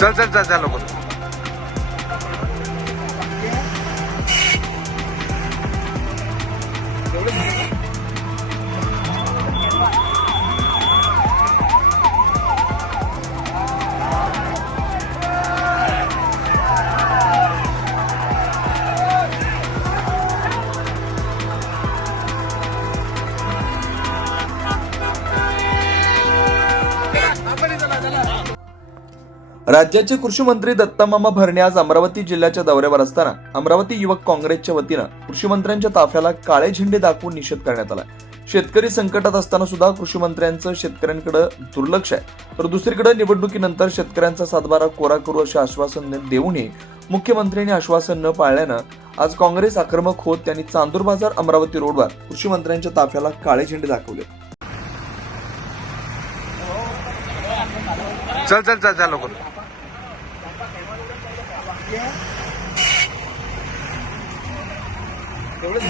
चल चल चल चल लवकर राज्याचे कृषी मंत्री दत्तामामा भरणे आज अमरावती जिल्ह्याच्या दौऱ्यावर असताना अमरावती युवक काँग्रेसच्या वतीनं कृषी मंत्र्यांच्या ताफ्याला काळे झेंडे दाखवून निषेध करण्यात आला. शेतकरी संकटात असताना सुद्धा कृषी मंत्र्यांचं शेतकऱ्यांकडे दुर्लक्ष आहे. तर दुसरीकडे निवडणुकीनंतर शेतकऱ्यांचा सातबारा कोरा करू असे आश्वासन देऊनही मुख्यमंत्र्यांनी आश्वासन न पाळल्यानं आज काँग्रेस आक्रमक होत त्यांनी चांदूर बाजार अमरावती रोडवर कृषी मंत्र्यांच्या ताफ्याला काळे झेंडे दाखवले. चल चल चल चल એવડે